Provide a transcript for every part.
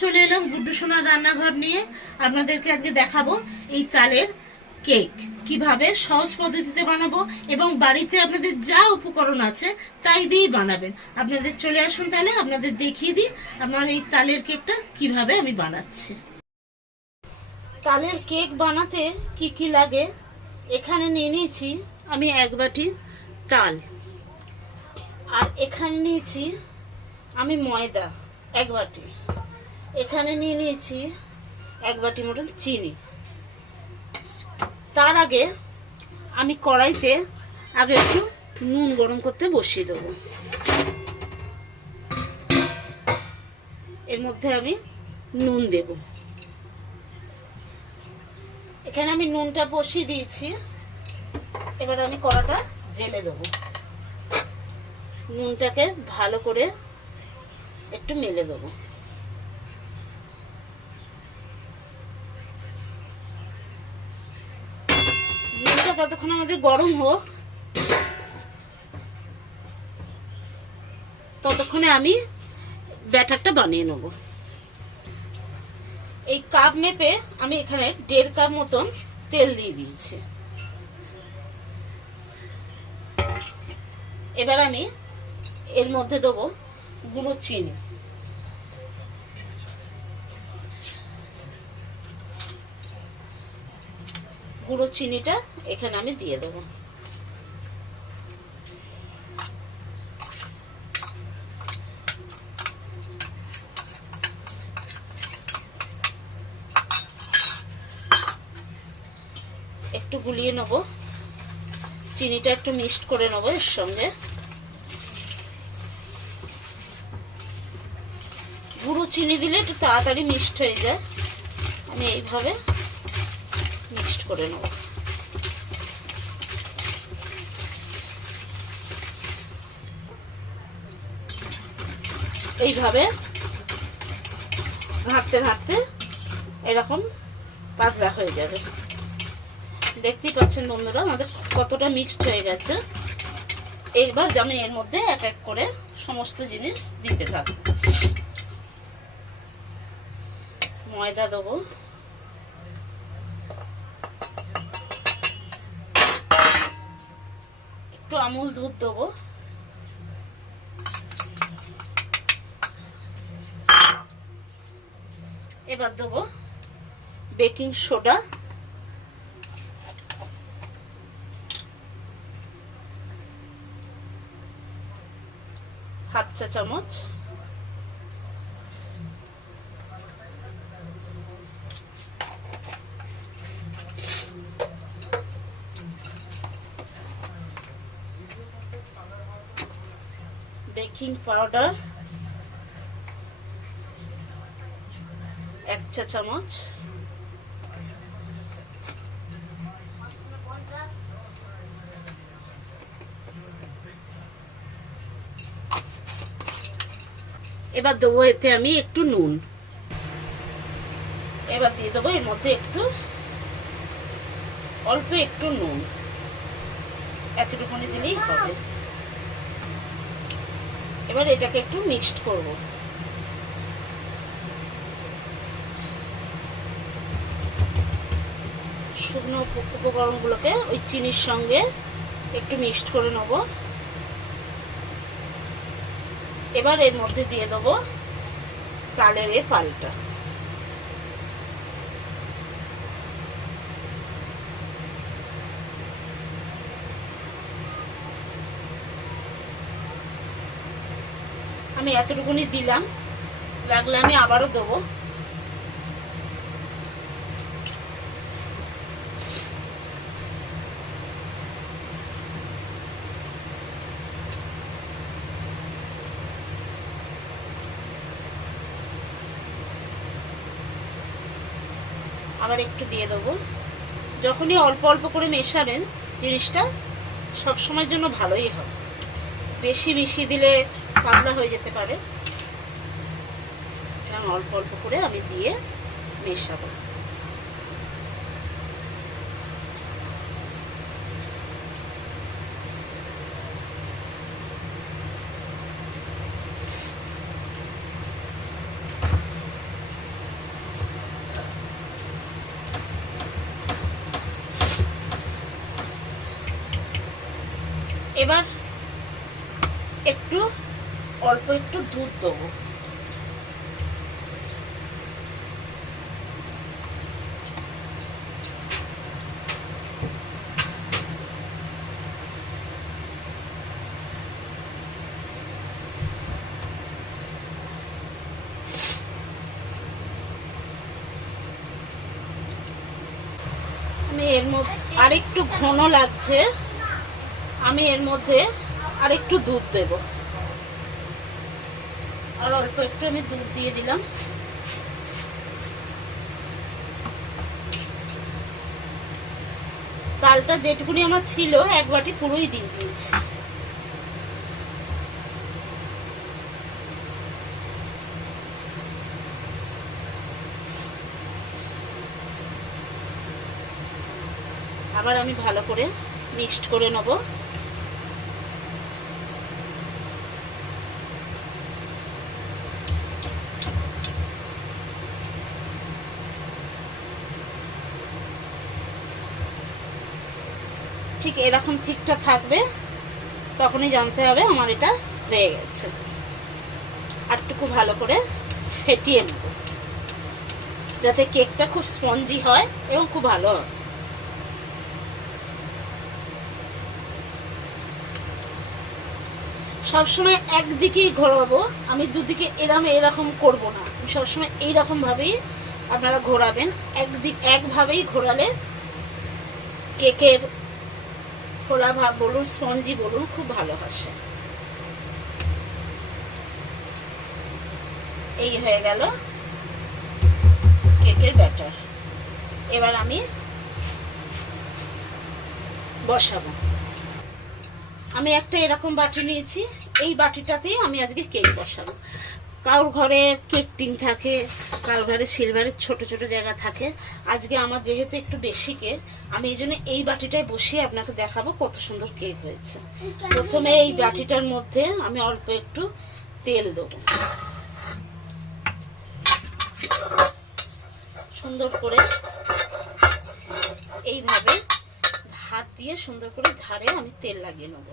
চলে এলাম গুড্ডু সোনার রান্নাঘর নিয়ে। আপনাদেরকে আজকে দেখাবো এই তালের কেক। কীভাবে সহজ পদ্ধতিতে বানাবো এবং বাড়িতে আপনাদের যা উপকরণ আছে তাই দিয়েই বানাবেন। আপনাদের চলে আসুন তাহলে, আপনাদের দেখিয়ে দিই আমার এই তালের কেকটা কীভাবে আমি বানাচ্ছি। তালের কেক বানাতে কি কি লাগে এখানে নিয়ে নিয়েছি আমি এক বাটি তাল। আর এখানে নিয়েছি আমি ময়দা এক বাটি। এখানে নিয়ে নিয়েছি এক বাটি মতন চিনি। তার আগে আমি কড়াইতে আগে একটু নুন গরম করতে বসিয়ে দেবো। এর মধ্যে আমি নুন দেব। এখানে আমি নুনটা বসিয়ে দিয়েছি। এবার আমি কড়াটা জেলে দেবো। নুনটাকে ভালো করে একটু মেলে দেবো। ততক্ষণ আমাদের গরম হোক। ততক্ষণে আমি ব্যাটারটা বানিয়ে নেব। এই কাপ মেপে আমি এখানে দেড় কাপ মতন তেল দিয়ে দিয়েছি। এবার আমি এর মধ্যে দেবো গুঁড়ো চিনি। গুঁড়ো চিনিটা এখানে আমি দিয়ে দেবো। একটু গুলিয়ে নেব। চিনিটা একটু মিক্সড করে নেব এর সঙ্গে। গুঁড়ো চিনি দিলে একটু তাড়াতাড়ি মিক্সড হয়ে যায়। আমি এইভাবে মিক্সড করে নেব। ঘাঁটতে ঘাঁটতে এরকম পাতলা হয়ে যাবে। দেখতেই পাচ্ছেন বন্ধুরা, আমাদের কতটা মিক্সড হয়ে গেছে। এইবার আমি এর মধ্যে এক এক করে সমস্ত জিনিস দিতে থাকব ময়দা দেবো। একটু আমুল দুধ দেবো। এবার দেবো বেকিং সোডা। হাফ চা চামচ। Baking powder. চা চামচ এবার দেবো এতে আমি একটু নুন। এবার দিয়ে দেবো এর মধ্যে একটু, অল্প একটু নুন। এতটুকুনি দিলেই হবে। এবার এটাকে একটু মিক্সড করব। শুকনো উপকরণগুলোকে ওই চিনির সঙ্গে একটু মিক্সড করে নেব। এবার এর মধ্যে দিয়ে দেবো তালের এ পালটা। আমি এতটুকুনি দিলাম, লাগলে আমি আবারও দেবো। আবার একটু দিয়ে দেবো। যখনই অল্প অল্প করে মেশাবেন, জিনিসটা সব সময়ের জন্য ভালোই হবে বেশি মিশিয়ে দিলে পাতলা হয়ে যেতে পারে। এবং অল্প অল্প করে আমি দিয়ে মেশাবো এবার একটু অল্প একটু দুধ দেবো। আমি এর মধ্যে আরেকটু ঘন লাগছে। আমি এর মধ্যে আরেকটু দুধ দেব। আর অল্প একটু আমি দুধ দিয়ে দিলাম। তালটা যেটুকুনি আমার ছিল, এক বাটি পুরোই দিয়ে দিয়েছি। আবার আমি ভালো করে মিক্সড করে নেব। ঠিক এরকম ঠিকঠাক থাকবে, তখনই জানতে হবে আমার এটা হয়ে গেছে। আরটুকু ভালো করে ফেটিয়ে নেব। যাতে কেকটা খুব স্পঞ্জি হয় এবং খুব ভালো হয়। সবসময় একদিকেই ঘোরাবো, আমি দুদিকে এরম এরকম করব না। সবসময় এইরকম ভাবেই আপনারা ঘোরাবেন, একদিক একভাবেই ঘোরালে কেকের ফোলা ভাব বলুন, স্পঞ্জি বলুন, খুব ভালো আসে এই হয়ে গেল কেকের ব্যাটার। এবার আমি বসাবো। আমি একটা এরকম বাটি নিয়েছি, এই বাটিটাতেই আমি আজকে কেক বসাবো। কারোর ঘরে কেক টিন থাকে, কারোর ঘরে সিলভারের ছোট ছোট জায়গা থাকে। আজকে আমার যেহেতু একটু বেশি কেক, আমি এই জন্য এই বাটিটায় বসিয়ে আপনাকে দেখাবো কত সুন্দর কেক হয়েছে। প্রথমে এই বাটিটার মধ্যে আমি অল্প একটু তেল দেবো। সুন্দর করে এইভাবে হাত দিয়ে সুন্দর করে ধারে আমি তেল লাগিয়ে নেব।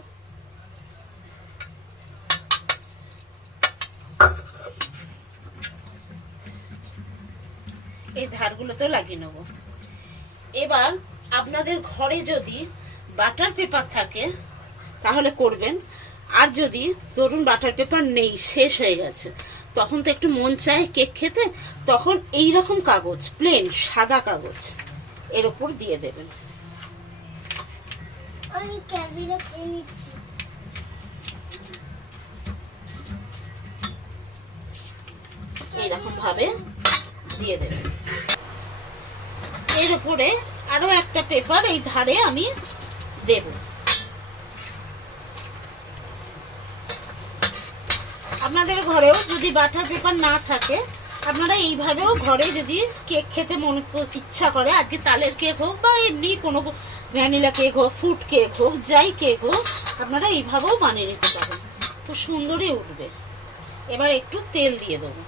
এই ধারগুলোতেও লাগিয়ে নেব। এবার আপনাদের ঘরে যদি বাটার পেপার থাকে তাহলে করবেন। আর যদি ধরুন বাটার পেপার নেই শেষ হয়ে গেছে তখন তো একটু মন চায় কেক খেতে তখন এই রকম কাগজ প্লেন সাদা কাগজ এর উপর দিয়ে দেবেন। এইরকম ভাবে দিয়ে দেবেন। এর উপরে আরও একটা পেপার এই ধারে আমি দেব। আপনাদের ঘরেও যদি বাটার পেপার না থাকে, আপনারা এইভাবেও ঘরে যদি কেক খেতে মনে ইচ্ছা করে, আজকে তালের কেক হোক বা এমনি কোনো ভ্যানিলা কেক হোক ফ্রুট কেক হোক, যাই কেক হোক, আপনারা এইভাবেও বানিয়ে নিতে পারেন। খুব সুন্দরই উঠবে। এবার একটু তেল দিয়ে দেবো।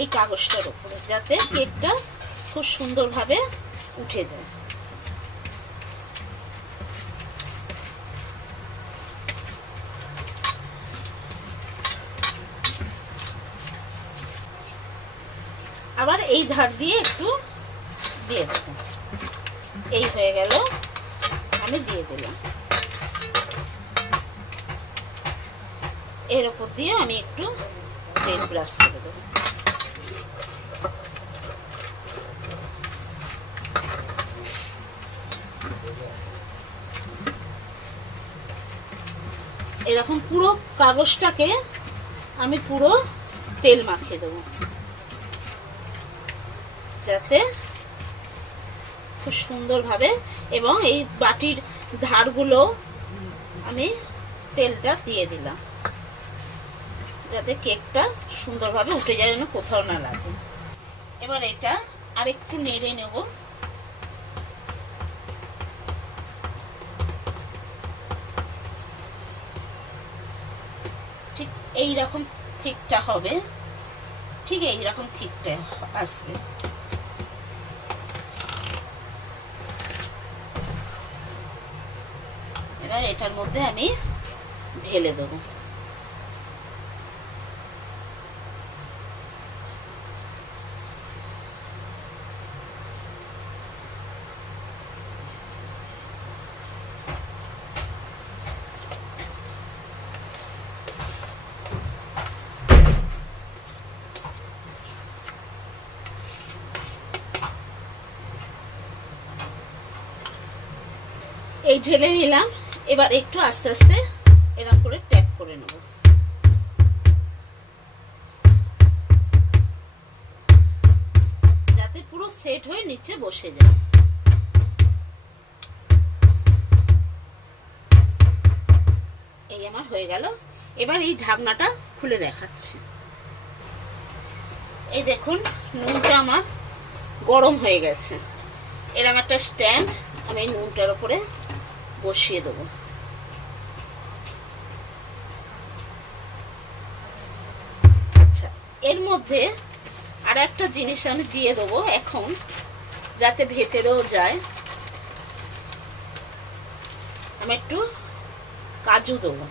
এই কাগজটার উপরে যাতে কেকটা খুব সুন্দরভাবে উঠে যায়। আবার এই ধার দিয়ে একটু দিয়ে দেবো। এই হয়ে গেল, আমি দিয়ে দিলাম। এর ওপর দিয়ে আমি একটু ব্রাশ করে দেবো। এরকম পুরো কাগজটাকে আমি পুরো তেল মাখিয়ে দেবো। যাতে খুব সুন্দরভাবে এবং এই বাটির ধারগুলো আমি তেলটা দিয়ে দিলাম। যাতে কেকটা সুন্দরভাবে উঠে যায় যেন কোথাও না লাগে। এবার এটা আরেকটু নেড়ে নেব ঠিক এই রকম ঠিকটা হবে। ঠিক এই রকম ঠিকটা আসবে। এবার এটার মধ্যে আমি ঢেলে দেবো। এই ঢেলে নিলাম। এবার একটু আস্তে আস্তে এরকম করে ট্যাপ করে নেব। যাতে পুরো সেট হয়ে নিচে বসে যায়। এই আমার হয়ে গেল। এবার এই ঢাকনাটা খুলে দেখাচ্ছি। এই দেখুন, নুনটা আমার গরম হয়ে গেছে। এরকম একটা স্ট্যান্ড আমি এই নুনটার উপরে বসিয়ে দেবো। আচ্ছা এর মধ্যে আর একটা জিনিস আমি দিয়ে দেবো এখন, যাতে ভেতরেও যায়। আমি একটু কাজু দেবো।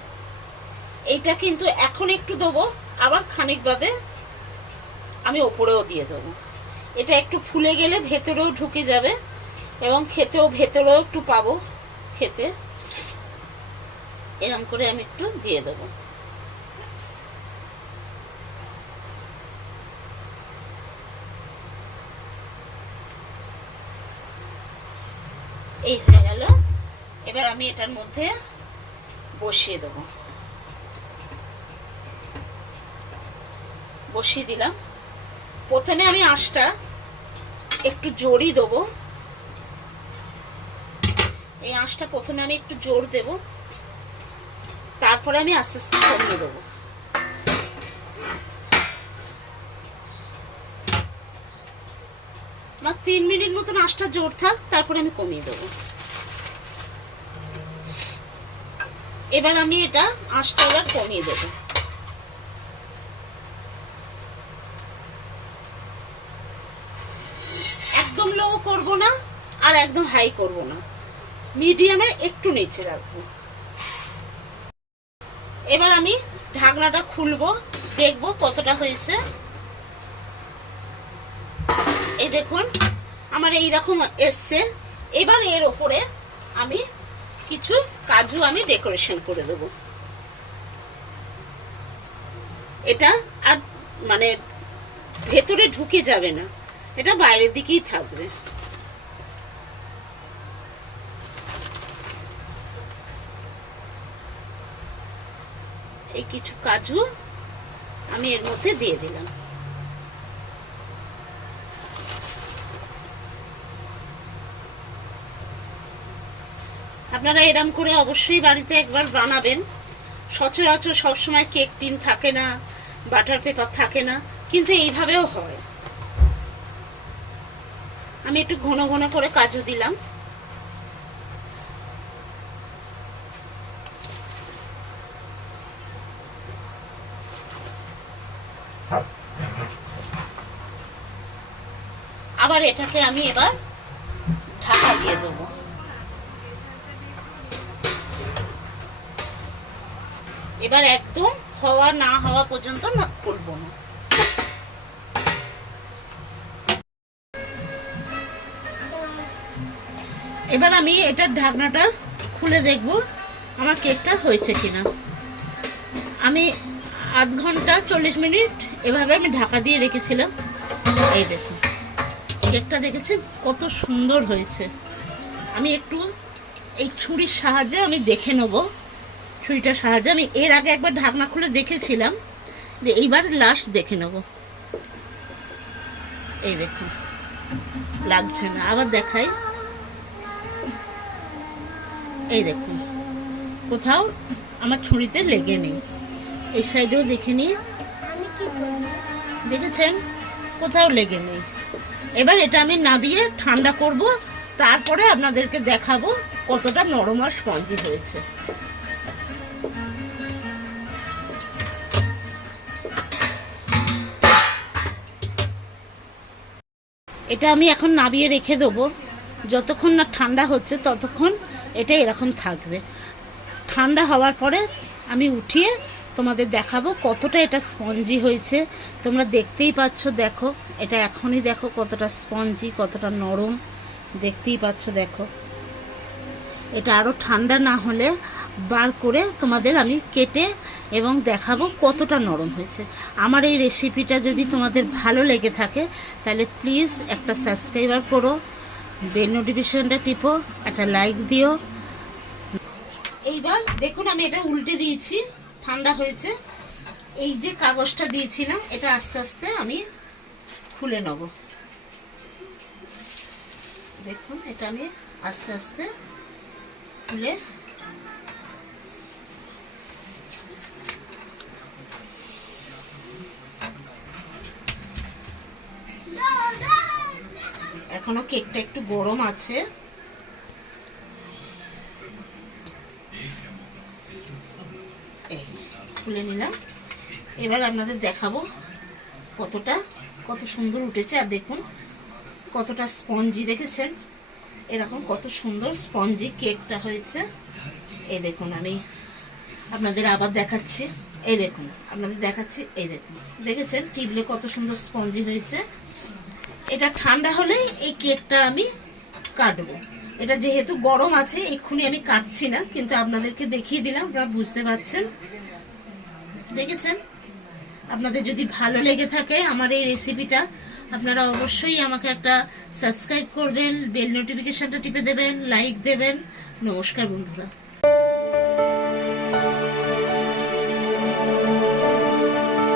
এইটা কিন্তু এখন একটু দেবো, আবার খানিক বাদে আমি ওপরেও দিয়ে দেবো। এটা একটু ফুলে গেলে ভেতরেও ঢুকে যাবে এবং খেতেও ভেতরেও একটু পাবো। খেতে। এরকম করে আমি একটু দিয়ে দেবো। এই হয়ে গেল। এবার আমি এটার মধ্যে বসিয়ে দেবো। বসিয়ে দিলাম। প্রথমে আমি আঁশটা একটু জোরই দেবো। এই আঁশটা প্রথমে আমি একটু জোর দেব। তারপরে আমি আস্তে আস্তে কমিয়ে দেবো। আমার তিন মিনিট মতন আঁশটা জোর থাক, তারপরে আমি কমিয়ে দেবো। এবার আমি এটা আঁশটা এবার কমিয়ে দেবো। একদম লো করব না আর একদম হাই করব না। মিডিয়ামে একটু নিচে রাখব। এবার আমি ঢাকনাটা খুলবো, দেখব কতটা হয়েছে। এই দেখুন, আমার এই রকম এসছে। এবার এর ওপরে আমি কিছু কাজু আমি ডেকোরেশন করে দেবো। এটা আর মানে ভেতরে ঢুকে যাবে না, এটা বাইরের দিকেই থাকবে। এই কিছু কাজু আমি এর মধ্যে দিয়ে দিলাম। আপনারা এরম করে অবশ্যই বাড়িতে একবার বানাবেন। সচরাচর সবসময় কেক টিন থাকে না, বাটার পেপার থাকে না, কিন্তু এইভাবেও হয়। আমি একটু ঘন ঘন করে কাজু দিলাম। আবার এটাকে আমি এবার ঢাকা দিয়ে দেবো। এবার একদম হওয়া না হওয়া পর্যন্ত না খুলবো না। এবার আমি এটার ঢাকনাটা খুলে দেখব আমার কেকটা হয়েছে কিনা। আমি আধ ঘণ্টা চল্লিশ মিনিট এভাবে আমি ঢাকা দিয়ে রেখেছিলাম। এই দেখুন। কেকটা দেখেছি কত সুন্দর হয়েছে। আমি একটু এই ছুরির সাহায্যে আমি দেখে নেব। ছুরিটার সাহায্যে আমি এর আগে একবার ঢাকনা খুলে দেখেছিলাম। যে এইবার লাস্ট দেখে নেব। এই দেখুন, লাগছে না। আবার দেখাই। এই দেখুন, কোথাও আমার ছুরিতে লেগে নেই। এই সাইডেও দেখে করব দেখেছেন? কোথাও লেগে নেই। এবার এটা আমি নাবিয়ে ঠান্ডা করব, তারপরে আপনাদেরকে দেখাবো কতটা নরম আর স্পঞ্জি হয়েছে। এটা আমি এখন নাবিয়ে রেখে দেবো। যতক্ষণ না ঠান্ডা হচ্ছে ততক্ষণ এটা এরকম থাকবে। ঠান্ডা হওয়ার পরে আমি উঠিয়ে তোমাদের দেখাবো কতটা এটা স্পঞ্জি হয়েছে। তোমরা দেখতেই পাচ্ছ, দেখো, এটা এখনই দেখো কতটা স্পঞ্জি, কতটা নরম। দেখতেই পাচ্ছ, দেখো। এটা আরও ঠান্ডা না হলে বার করে তোমাদের আমি কেটে এবং দেখাবো কতটা নরম হয়েছে। আমার এই রেসিপিটা যদি তোমাদের ভালো লেগে থাকে, তাহলে প্লিজ একটা সাবস্ক্রাইবার করো বেল নোটিফিকেশনটা টিপো, একটা লাইক দিও। এইবার দেখুন, আমি এটা উল্টে দিয়েছি। ঠান্ডা হয়েছে। এই যে কাগজটা দিয়েছিলাম, এটা আস্তে আস্তে আমি খুলে নেব। দেখুন, এটা আমি আস্তে আস্তে খুলে এখনও কেকটা একটু গরম আছে। খুলে নিলাম। এবার আপনাদের দেখাবো কতটা, কত সুন্দর উঠেছে। আর দেখুন, কতটা স্পঞ্জি দেখেছেন? এরকম কত সুন্দর স্পঞ্জি কেকটা হয়েছে। এই দেখুন আমি আপনাদের আবার দেখাচ্ছি। এই দেখুন, আপনাদের দেখাচ্ছি। এই দেখুন, দেখেছেন? টিবলে কত সুন্দর স্পঞ্জি হয়েছে। এটা ঠান্ডা হলেই এই কেকটা আমি কাটবো। এটা যেহেতু গরম আছে, এক্ষুনি আমি কাটছি না, কিন্তু আপনাদেরকে দেখিয়ে দিলাম, আপনারা বুঝতে পারছেন। দেখেছেন? আপনাদের যদি ভালো লেগে থাকে আমার এই রেসিপিটা আপনারা অবশ্যই আমাকে একটা সাবস্ক্রাইব করবেন বেল নোটিফিকেশানটা টিপে দেবেন লাইক দেবেন। নমস্কার বন্ধুরা।